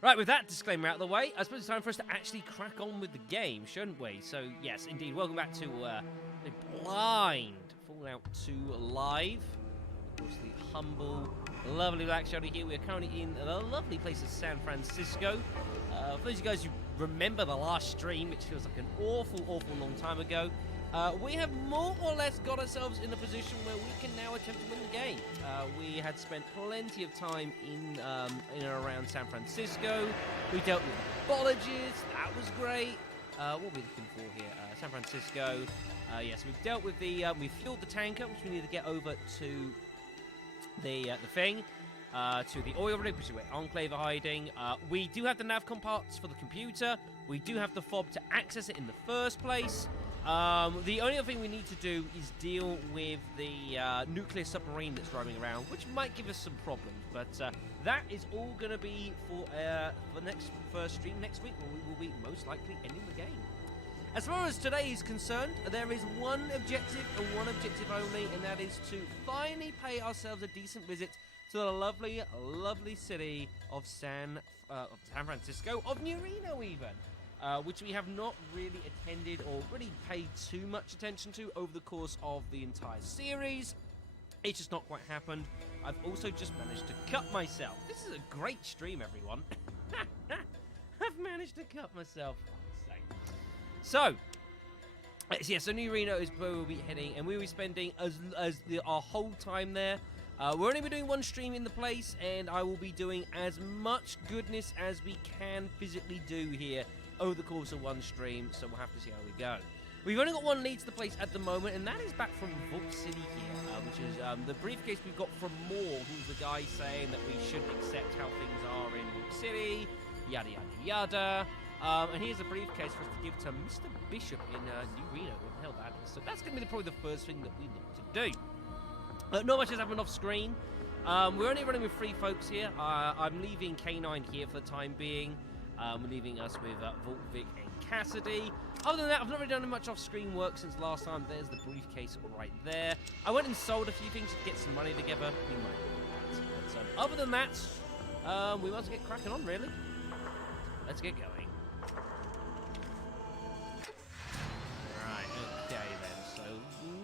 Right, with that disclaimer out of the way, I suppose it's time for us to actually crack on with the game, shouldn't we? So, yes, indeed, welcome back to a blind Fallout 2 Live. Of course, the humble, lovely Black Shadow here. We are currently in the lovely place of San Francisco. For those of you guys who remember the last stream, which feels like an awful, awful long time ago, we have more or less got ourselves in a position where we can now attempt to win the game. We had spent plenty of time in and around San Francisco. We dealt with apologies. That was great. What are we looking for here? San Francisco. Yes, we've dealt with the... we fueled the tanker, which we need to get over to the thing. To the oil rig, which is where Enclave are hiding. We do have the navcom parts for the computer. We do have the fob to access it in the first place. The only other thing we need to do is deal with the nuclear submarine that's driving around, which might give us some problems. But that is all going to be for first stream next week, where we will be most likely ending the game. As far as today is concerned, there is one objective and one objective only, and that is to finally pay ourselves a decent visit to the lovely, lovely city of San Francisco, of New Reno even. Which we have not really attended or really paid too much attention to over the course of the entire series. It's just not quite happened. I've also just managed to cut myself. This is a great stream, everyone. I've managed to cut myself. So, yeah, so New Reno is where we'll be heading, and we'll be spending our whole time there. We're only be doing one stream in the place, and I will be doing as much goodness as we can physically do here over the course of one stream, so we'll have to see how we go. We've only got one lead to the place at the moment, and that is back from Vault City here, which is the briefcase we got from Moore, who's the guy saying that we should accept how things are in Vault City, yada, yada, yada. And here's a briefcase for us to give to Mr. Bishop in New Reno, what the hell that is. So that's going to be probably the first thing that we look to do. Not much has happened off screen. We're only running with 3 folks here. I'm leaving K9 here for the time being. We're leaving us with Vault Vic and Cassidy. Other than that, I've not really done much off-screen work since last time. There's the briefcase right there. I went and sold a few things to get some money together. We might do that. But other than that, we might as well get cracking on, really. Let's get going. Right, okay then. So,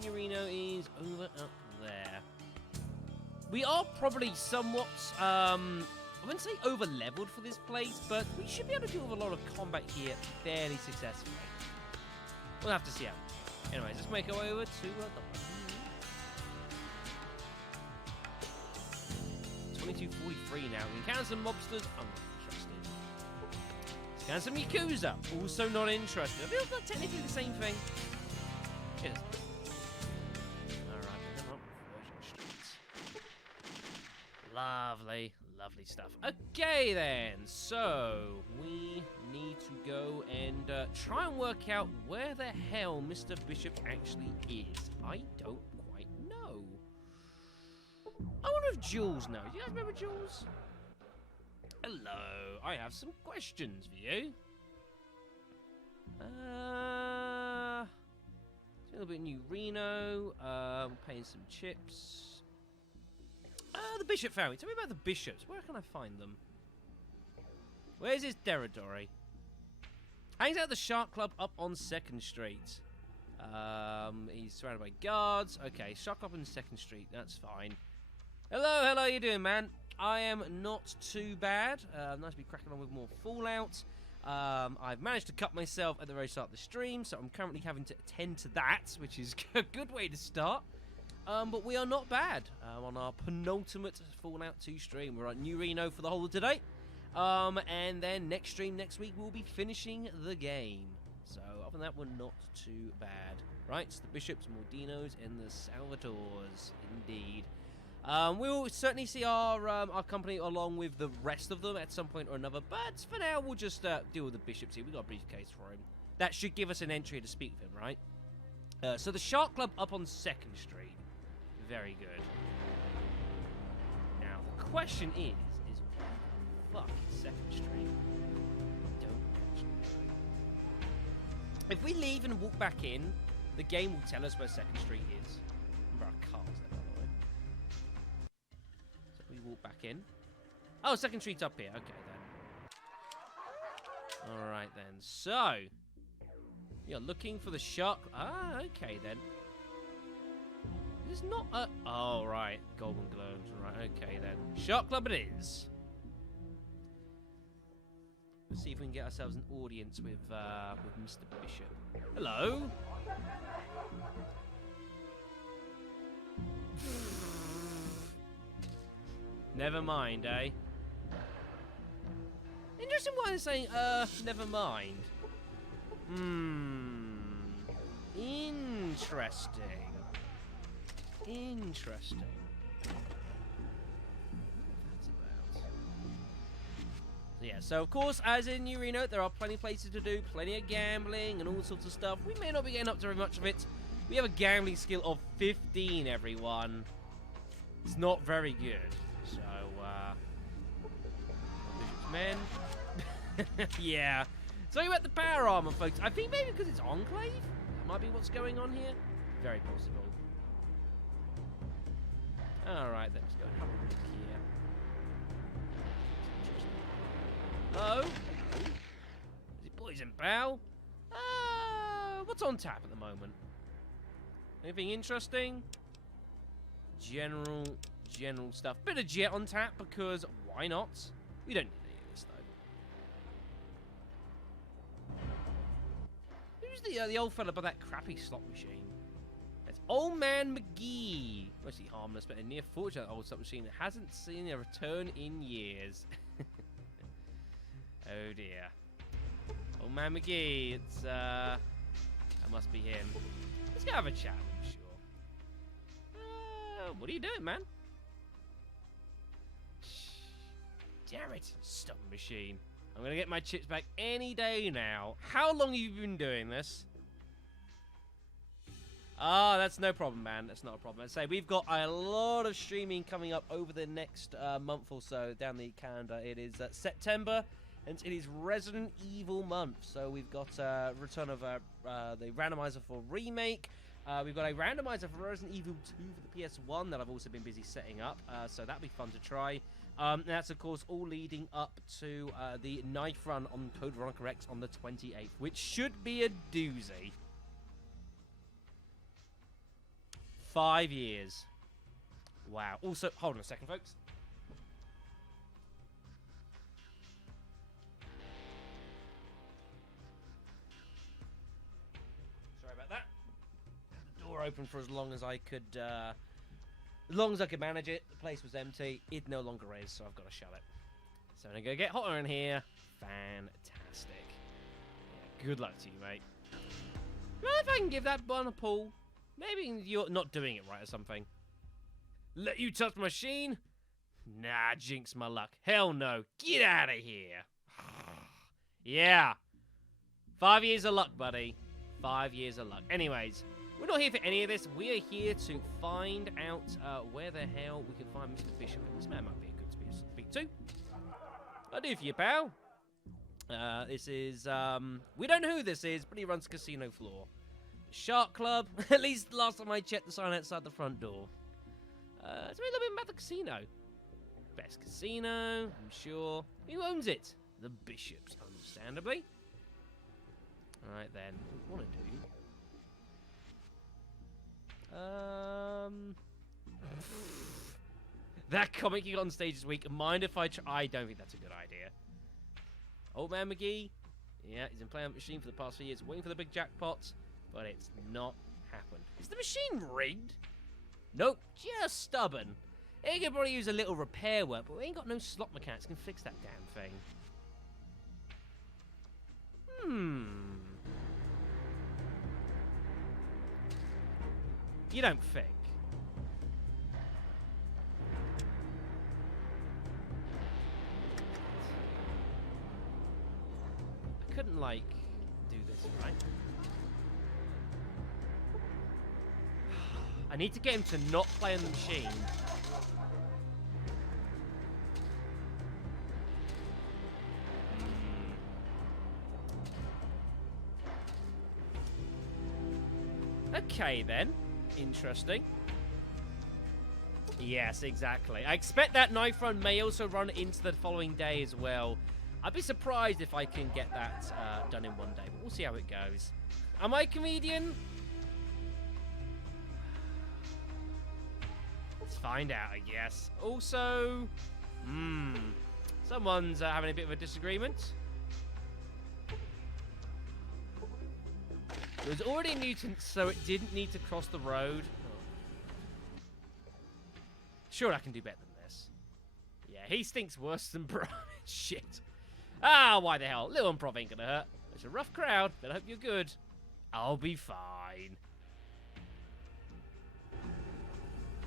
New Reno is over up there. We are probably somewhat, I wouldn't say over-leveled for this place, but we should be able to deal with a lot of combat here fairly successfully. We'll have to see how. Anyways, let's make our way over to the 2243 now. We can count some mobsters. I'm not interested. Scan some Yakuza. Also not interested. I feel like technically the same thing. It is. Alright, then up Virgin Streets. Lovely. Lovely stuff. Okay, then. So, we need to go and try and work out where the hell Mr. Bishop actually is. I don't quite know. I wonder if Jules knows. You guys remember Jules? Hello. I have some questions for you. A little bit New Reno. We're paying some chips. The Bishop family. Tell me about the Bishops. Where can I find them? Where's his territory? Hangs out at the Shark Club up on 2nd Street. He's surrounded by guards. Okay, Shark Club on 2nd Street. That's fine. Hello, hello. How you doing, man? I am not too bad. Nice to be cracking on with more Fallout. I've managed to cut myself at the very start of the stream, so I'm currently having to attend to that, which is a good way to start. But we are not bad on our penultimate Fallout 2 stream. We're at New Reno for the whole of today. And then next stream next week, we'll be finishing the game. So other than that, we're not too bad. Right, it's the Bishops, Mordinos, and the Salvatores, indeed. We'll certainly see our company along with the rest of them at some point or another. But for now, we'll just deal with the Bishops here. We've got a briefcase for him. That should give us an entry to speak with him, right? So the Shark Club up on 2nd Street. Very good. Now, the question is what the fuck is 2nd Street? Don't actually know. If we leave and walk back in, the game will tell us where 2nd Street is. Remember our cars there, by the way. So we walk back in. Oh, 2nd Street's up here. Okay, then. Alright then, so you're looking for the shark. Ah, okay then. It's not a... Oh, right. Golden Globes. Right, okay then. Shark Club it is. Let's see if we can get ourselves an audience with Mr. Bishop. Hello? Never mind, eh? Interesting why they're saying, never mind. Interesting. Interesting. What's that about? So yeah, so of course, as in New Reno, there are plenty of places to do, plenty of gambling and all sorts of stuff. We may not be getting up to very much of it. We have a gambling skill of 15, everyone. It's not very good. So, Bishop's men. Yeah. Talking about the power armor, folks. I think maybe because it's Enclave? That might be what's going on here. Very possible. Alright, let's go and have a look here. Hello? Is it Poison Bow? What's on tap at the moment? Anything interesting? General stuff. Bit of jet on tap because why not? We don't need any of this though. Who's the old fella by that crappy slot machine? It's Old Man McGee. Mostly harmless, but a near fortunate old slot machine that hasn't seen a return in years. Oh dear. Old Man McGee. It's that must be him. Let's go have a chat. I'm sure. What are you doing, man? Damn it, stop machine. I'm gonna get my chips back any day now. How long have you been doing this? Ah, that's no problem, man. That's not a problem. I'd say we've got a lot of streaming coming up over the next month or so down the calendar. It is September, and it is Resident Evil month. So we've got return of the randomizer for Remake. We've got a randomizer for Resident Evil 2 for the PS1 that I've also been busy setting up, so that'll be fun to try. And that's, of course, all leading up to the knife run on Code Veronica X on the 28th, which should be a doozy. 5 years. Wow. Also, hold on a second, folks. Sorry about that. The door open for as long as I could, manage it. The place was empty. It no longer is, so I've got to shut it. So I'm gonna go get hotter in here. Fantastic. Yeah, good luck to you, mate. Well, if I can give that bun a pull. Maybe you're not doing it right or something. Let you touch the machine? Nah, jinx my luck. Hell no. Get out of here. Yeah. 5 years of luck, buddy. 5 years of luck. Anyways, we're not here for any of this. We are here to find out where the hell we can find Mr. Bishop. This man might be a good speak to. I do for you, pal. This is, we don't know who this is, but he runs casino floor. Shark Club. At least last time I checked the sign outside the front door. Tell me a little bit about the casino. Best casino, I'm sure. Who owns it? The Bishops, understandably. Alright then. What do I want to do? That comic you got on stage this week. Mind if I try? I don't think that's a good idea. Old Man McGee. Yeah, he's been playing the machine for the past few years, waiting for the big jackpot. But it's not happened. Is the machine rigged? Nope, just stubborn. It could probably use a little repair work, but we ain't got no slot mechanics can fix that damn thing. You don't think? I couldn't, like, do this, right? I need to get him to not play on the machine. Okay, then. Interesting. Yes, exactly. I expect that knife run may also run into the following day as well. I'd be surprised if I can get that done in one day, but we'll see how it goes. Am I a comedian? Let's find out, I guess. Also, someone's having a bit of a disagreement. It was already a mutant, so it didn't need to cross the road. Sure, I can do better than this. Yeah, he stinks worse than Brian. Shit. Ah, why the hell? Little improv ain't gonna hurt. It's a rough crowd, but I hope you're good. I'll be fine.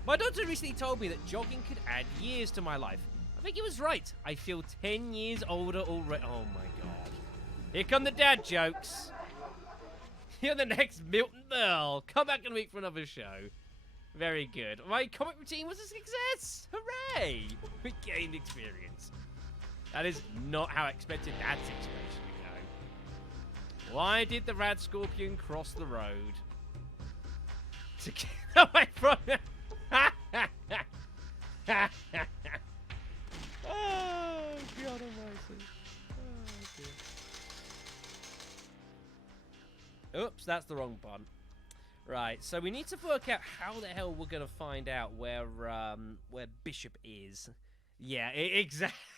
My doctor recently told me that jogging could add years to my life. I think he was right. I feel 10 years older already. Oh my god. Here come the dad jokes. You're the next Milton Berle. Come back in a week for another show. Very good. My comic routine was a success. Hooray! We gained experience. That is not how I expected that situation to go. Why did the rad scorpion cross the road? To get away from it. Oh, God almighty. Oh, dear. Oops, that's the wrong button. Right, so we need to work out how the hell we're going to find out where Bishop is. Yeah,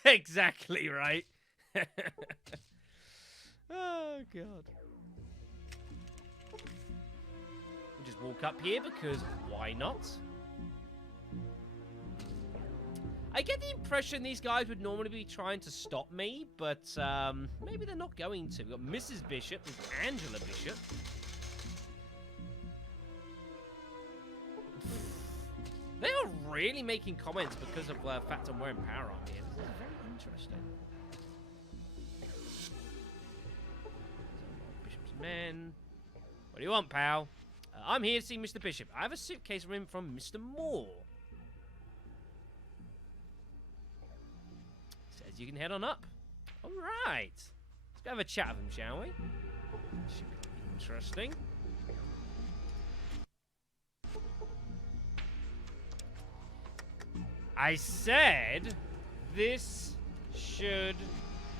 exactly right. Oh, God. We'll just walk up here because why not? I get the impression these guys would normally be trying to stop me, but maybe they're not going to. We've got Mrs. Bishop, there's Angela Bishop. They are really making comments because of the fact I'm wearing power armor here. This is very interesting. Bishop's men. What do you want, pal? I'm here to see Mr. Bishop. I have a suitcase from him from Mr. Moore. Says you can head on up. All right. Let's go have a chat with him, shall we? Should be interesting. I said this should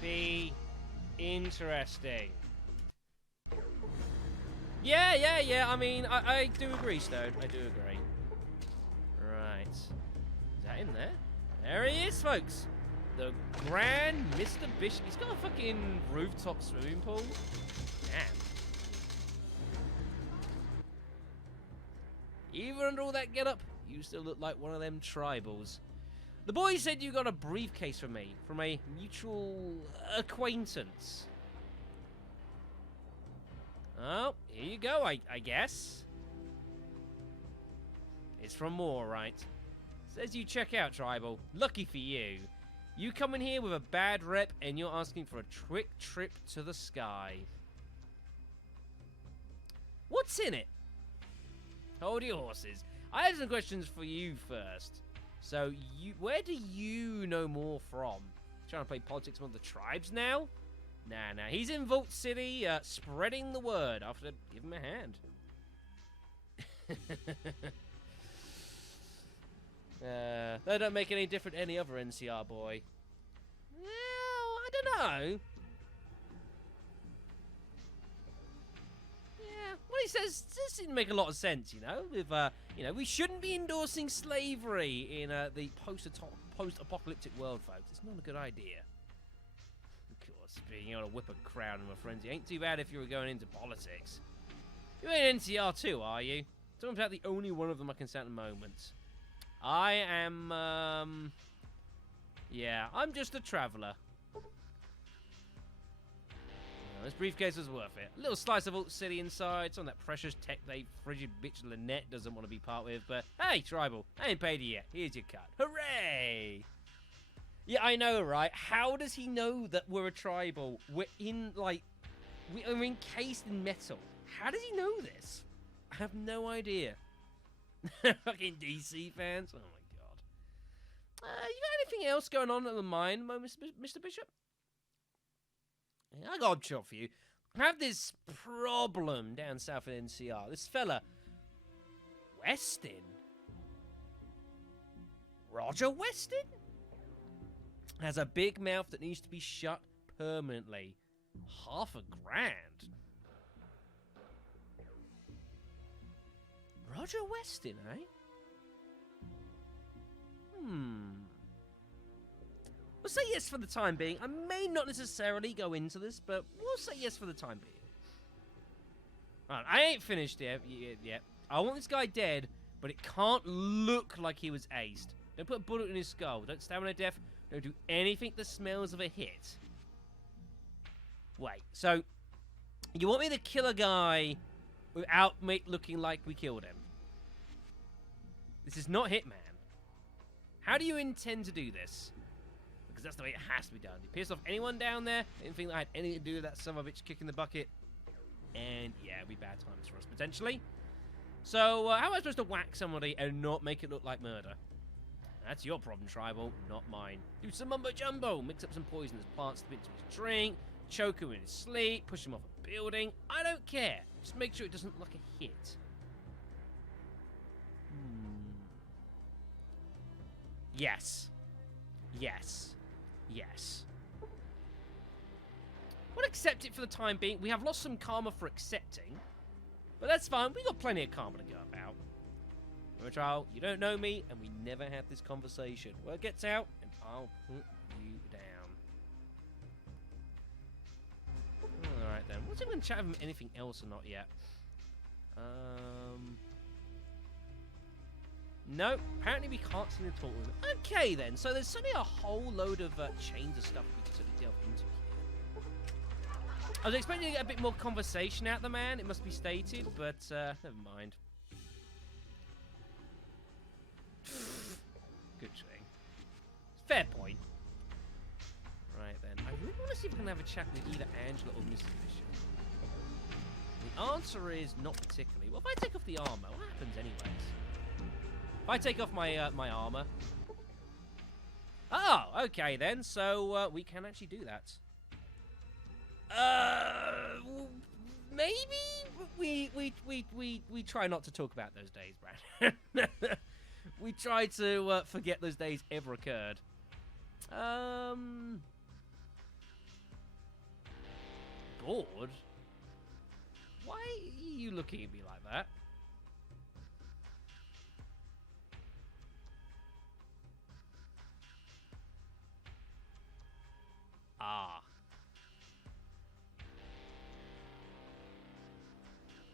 be interesting. Yeah. I mean, I do agree, Stone. I do agree. Right. Is that in there? There he is, folks. The Grand Mr. Bishop. He's got a fucking rooftop swimming pool. Damn. Even under all that get-up, you still look like one of them tribals. The boy said you got a briefcase for me from a mutual acquaintance. Oh, here you go, I guess. It's from Moore, right? Says you check out, tribal. Lucky for you. You come in here with a bad rep and you're asking for a quick trip to the sky. What's in it? Hold your horses. I have some questions for you first. So, where do you know more from? Trying to play politics among the tribes now? Nah. He's in Vault City, spreading the word. I'll have to give him a hand. That don't make any difference to any other NCR boy. Well, I don't know. Yeah, what he says doesn't make a lot of sense, you know. With we shouldn't be endorsing slavery in the post-apocalyptic world, folks. It's not a good idea. Of course, being able to whip a crowd in a frenzy ain't too bad if you were going into politics. You're in NCR too, are you? Talking about the only one of them I can say at the moment. I am, yeah, I'm just a traveller. This briefcase was worth it. A little slice of Vault City inside, some of that precious tech they frigid bitch Lynette doesn't want to be part with, but hey, tribal, I ain't paid you yet. Here's your cut. Hooray! Yeah, I know, right? How does he know that we're a tribal? We're in, like, we are encased in metal. How does he know this? I have no idea. Fucking DC fans. Oh my god. You got anything else going on at the mine, Mr. Bishop? I got a job for you. I have this problem down south of NCR. This fella, Weston. Roger Weston? Has a big mouth that needs to be shut permanently. $500,000. Roger Weston, eh? We'll say yes for the time being. I may not necessarily go into this, but we'll say yes for the time being. Right, I ain't finished yet. I want this guy dead, but it can't look like he was aced. Don't put a bullet in his skull. Don't stab him to death. Don't do anything that smells of a hit. Wait, so you want me to kill a guy without looking like we killed him? This is not Hitman. How do you intend to do this? Because that's the way it has to be done. You piss off anyone down there, didn't think that had anything to do with that son of a bitch kicking the bucket. And yeah, it'd be bad times for us, potentially. So, how am I supposed to whack somebody and not make it look like murder? That's your problem, Tribal, not mine. Do some mumbo-jumbo. Mix up some poisonous plants to put into his drink, choke him in his sleep, push him off a building. I don't care. Just make sure it doesn't look like a hit. Yes. Yes. Yes. We'll accept it for the time being. We have lost some karma for accepting. But that's fine. We got plenty of karma to go about. Remember, Trial, you don't know me, and we never had this conversation. Word gets out, and I'll put you down. Alright then. What's even going to chat with him anything else or not yet? No, apparently we can't seem to talk with him. Okay then, so there's suddenly a whole load of chains of stuff we can sort of delve into here. I was expecting to get a bit more conversation out of the man, it must be stated, but never mind. Good thing. Fair point. Right then, I really want to see if we can have a chat with either Angela or Mrs. Bishop. The answer is not particularly. Well, if I take off the armor, what happens anyways? If I take off my my armor. Oh, okay then. So we can actually do that. Maybe we try not to talk about those days, Brad. We try to forget those days ever occurred. Bored? Why are you looking at me like that? Ah.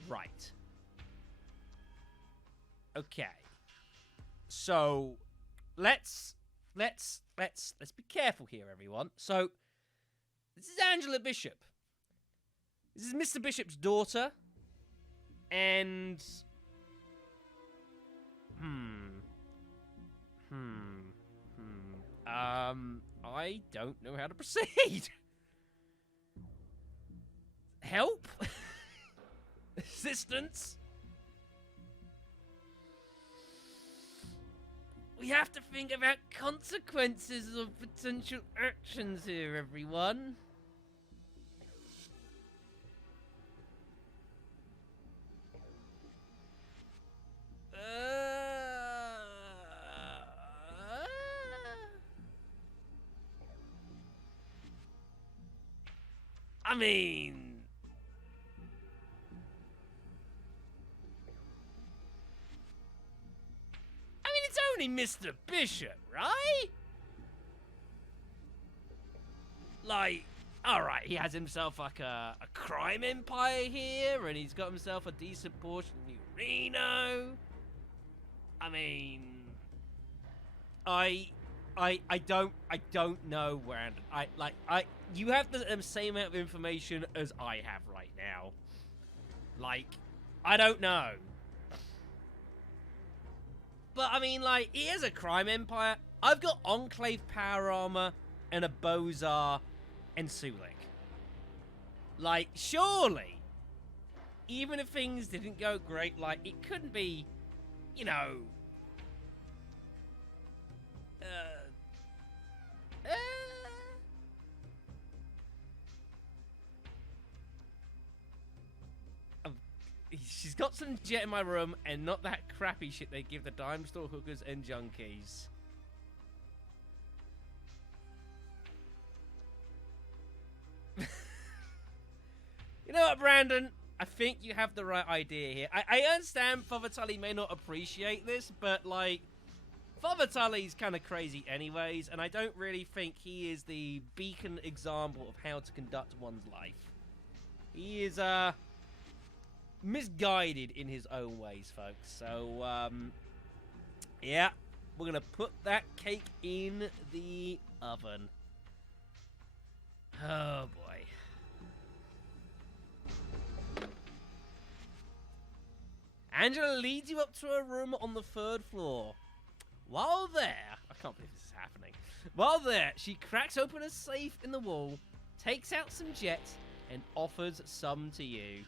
Right. Okay. So, let's be careful here, everyone. So, this is Angela Bishop. This is Mr. Bishop's daughter. And I don't know how to proceed. Help? Assistance? We have to think about consequences of potential actions here, everyone. I mean, it's only Mr. Bishop, right? Like, alright, he has himself like a crime empire here, and he's got himself a decent portion of New Reno. I mean, I don't know where you have the same amount of information as I have right now. Like, I don't know. But I mean, like, he has a crime empire. I've got Enclave power armor and a Bozar and Sulik. Like, surely, even if things didn't go great, like, it couldn't be, you know, she's got some jet in my room, and not that crappy shit they give the dime store hookers and junkies. know what, Brandon? I think you have the right idea here. I understand Father Tully may not appreciate this, but, like, Father Tully's kind of crazy anyways, and I don't really think he is the beacon example of how to conduct one's life. He is, misguided in his own ways, folks. So, yeah, we're gonna put that cake in the oven. Oh, boy. Angela leads you up to a room on the 3rd floor. While there, I can't believe this is happening. While there, she cracks open a safe in the wall, takes out some jet, and offers some to you.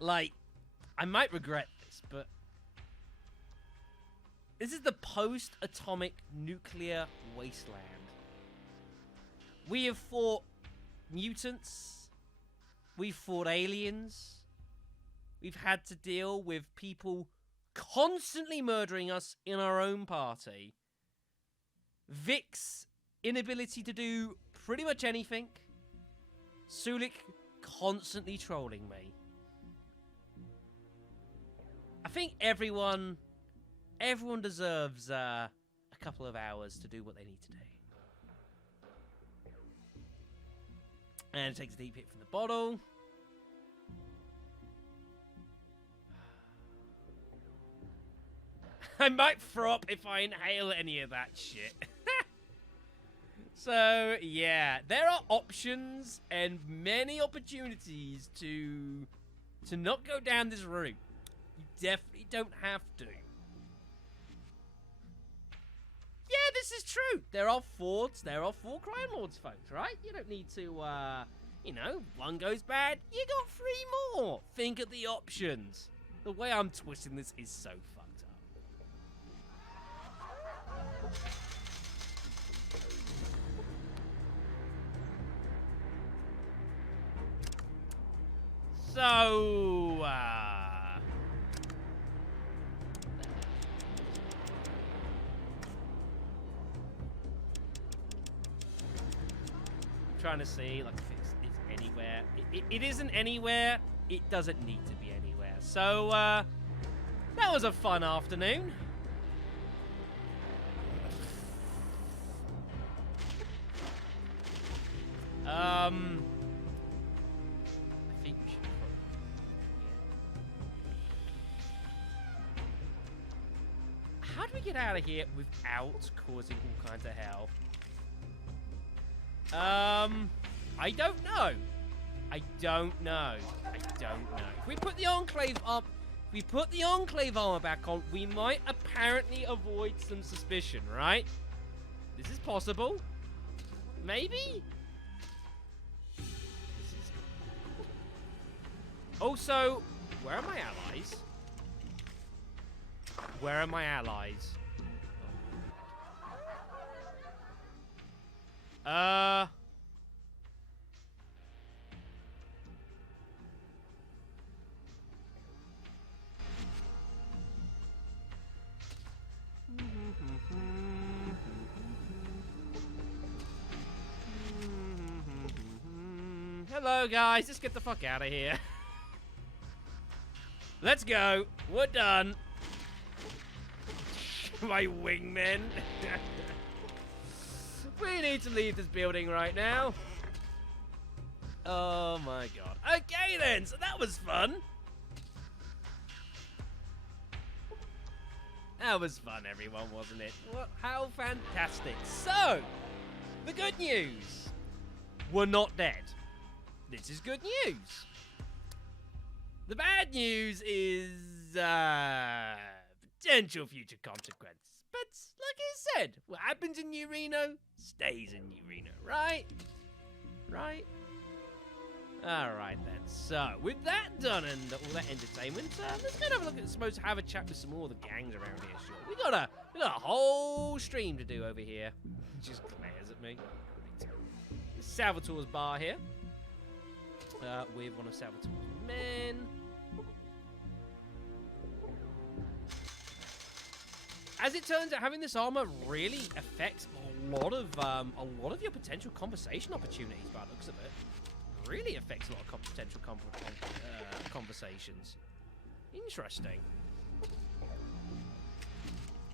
Like, I might regret this, but this is the post-atomic nuclear wasteland. We have fought mutants. We've fought aliens. We've had to deal with people constantly murdering us in our own party. Vic's inability to do pretty much anything. Sulik constantly trolling me. I think everyone deserves a couple of hours to do what they need to do. And it takes a deep hit from the bottle. I might throw up if I inhale any of that shit. So, yeah, there are options and many opportunities to not go down this route. You definitely don't have to. Yeah, this is true. There are 4 crime lords, folks, right? You don't need to, you know, one goes bad, you got 3 more. Think of the options. The way I'm twisting this is so fucked up. So, trying to see, like, if it's anywhere. It isn't anywhere. It doesn't need to be anywhere. So, that was a fun afternoon. I think we should probably How do we get out of here without causing all kinds of hell? I don't know. I don't know. If we put the Enclave armor back on, we might apparently avoid some suspicion, right? This is possible. Maybe? Also, where are my allies? Where are my allies? Hello, guys. Let's get the fuck out of here. Let's go. We're done. My wingmen. We need to leave this building right now. Oh my god. Okay then, so that was fun. That was fun, everyone, wasn't it? What? How fantastic. So, the good news. We're not dead. This is good news. The bad news is, potential future consequences. But, like I said, what happens in New Reno stays in New Reno, right? Right? Alright then, so, with that done and all that entertainment, let's go and have a look at, suppose, have a chat with some more of the gangs around here, sure. We got a whole stream to do over here. Just glares at me. Salvatore's bar here. With one of Salvatore's men. As it turns out, having this armor really affects a lot of your potential conversation opportunities. By the looks of it, really affects a lot of potential conversations. Interesting.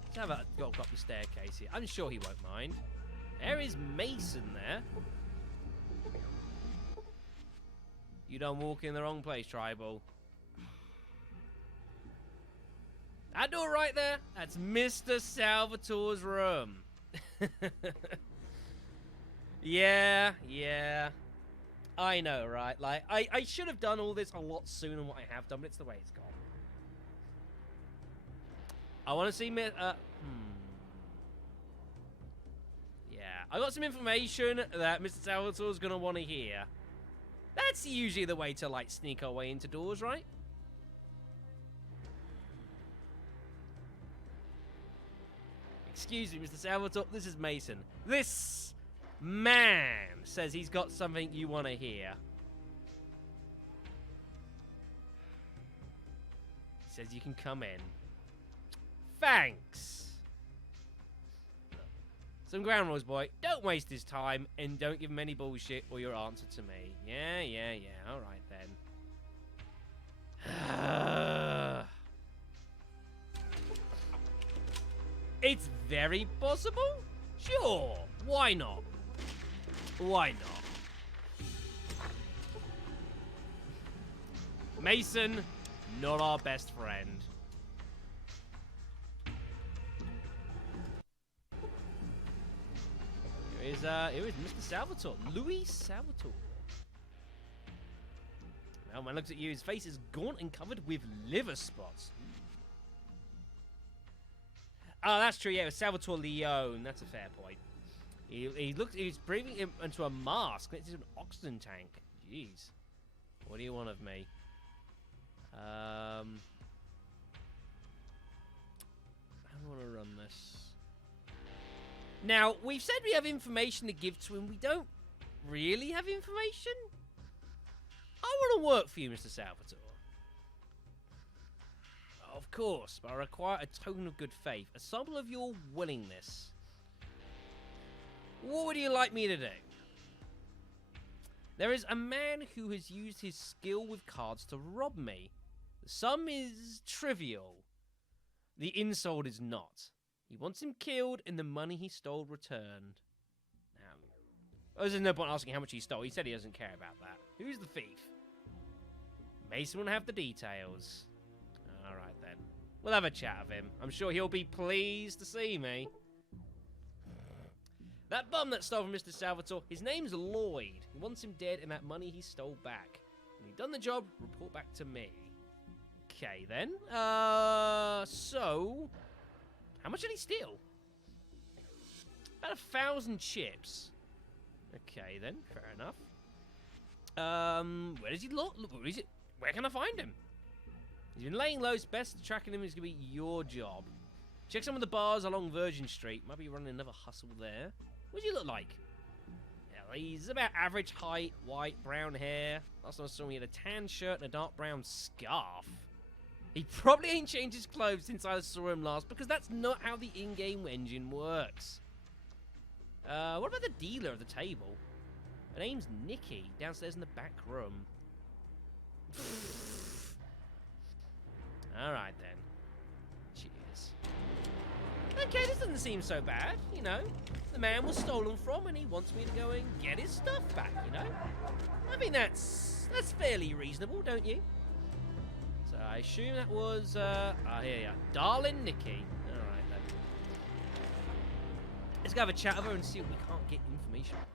Let's have a go up the staircase here. I'm sure he won't mind. There is Mason there. You don't walk in the wrong place, Tribal. That door right there, that's Mr. Salvatore's room. Yeah. I know, right? Like, I should have done all this a lot sooner than what I have done, but it's the way it's gone. I want to see Yeah, I got some information that Mr. Salvatore's going to want to hear. That's usually the way to, like, sneak our way into doors, right? Excuse me, Mr. Salvatore, this is Mason. This man says he's got something you want to hear. He says you can come in. Thanks. Some ground rules, boy. Don't waste his time, and don't give him any bullshit or your answer to me. Yeah. All right, then. It's very possible? Sure. Why not? Why not? Mason, not our best friend. Here is Mr. Salvatore. Louis Salvatore. Now, when I looked at you, his face is gaunt and covered with liver spots. Oh, that's true, yeah, it was Salvatore Leone. That's a fair point. He was breathing into a mask. It's an oxygen tank. Jeez. What do you want of me? How do I want to run this? Now, we've said we have information to give to him. We don't really have information. I want to work for you, Mr. Salvatore. Of course, but I require a token of good faith, a sample of your willingness. What would you like me to do? There is a man who has used his skill with cards to rob me. The sum is trivial. The insult is not. He wants him killed and the money he stole returned. Now, there's no point asking how much he stole. He said he doesn't care about that. Who's the thief? Mason will have the details. Alright then. We'll have a chat of him. I'm sure he'll be pleased to see me. That bum that stole from Mr. Salvatore, his name's Lloyd. He wants him dead and that money he stole back. When you've done the job, report back to me. Okay then. So... how much did he steal? About 1,000 chips. Okay then, fair enough. Where does he look? Where can I find him? He's been laying low. Best tracking him is going to be your job. Check some of the bars along Virgin Street. Might be running another hustle there. What does he look like? Yeah, he's about average height, white, brown hair. Last time I saw him, he had a tan shirt and a dark brown scarf. He probably ain't changed his clothes since I saw him last, because that's not how the in-game engine works. What about the dealer at the table? Her name's Nikki, downstairs in the back room. Alright then. Cheers. Okay, this doesn't seem so bad, you know. The man was stolen from and he wants me to go and get his stuff back, you know. I think that's fairly reasonable, don't you? So I assume that was, here you are. Darling Nikki. Alright then. Let's go have a chat with her and see what we can't get information-wise.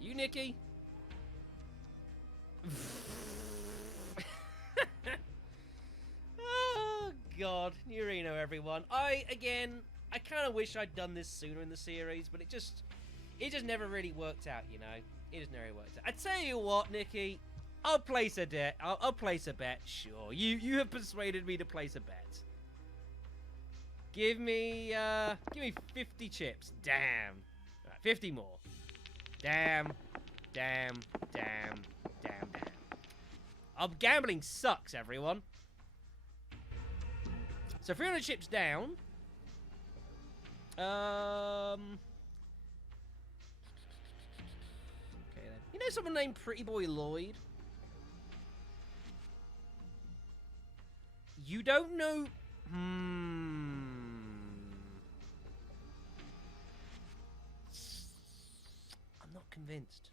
You Nikki? Oh God, New Reno, everyone. I kind of wish I'd done this sooner in the series, but it just never really worked out, you know. It just never worked out. I tell you what, Nikki, I'll place a bet. I'll place a bet. Sure, you have persuaded me to place a bet. Give me 50 chips. Damn. Right, 50 more. Damn. Gambling sucks, everyone. So 300 chips down. Okay then. You know someone named Pretty Boy Lloyd? You don't know... I'm not convinced.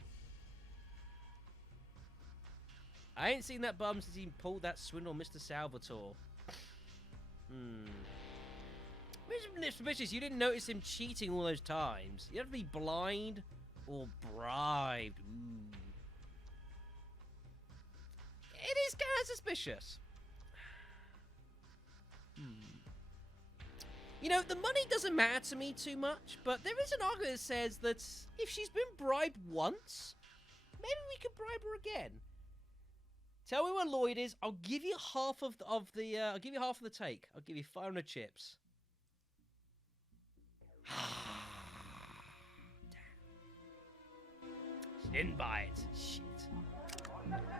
I ain't seen that bum since he pulled that swindle Mr. Salvatore. Mr. Suspicious, you didn't notice him cheating all those times. You have to be blind or bribed. Ooh. It is kind of suspicious. You know, the money doesn't matter to me too much, but there is an argument that says that if she's been bribed once, maybe we could bribe her again. Tell me where Lloyd is. I'll give you half of the I'll give you half of the take. I'll give you 500 chips. She didn't buy it. Shit.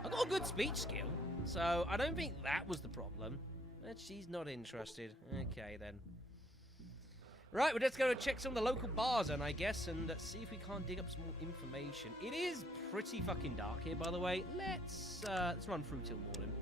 I got a good speech skill, so I don't think that was the problem. But she's not interested. Okay, then. Right, we're just going to check some of the local bars, then, I guess, and see if we can't dig up some more information. It is pretty fucking dark here, by the way. Let's run through till morning.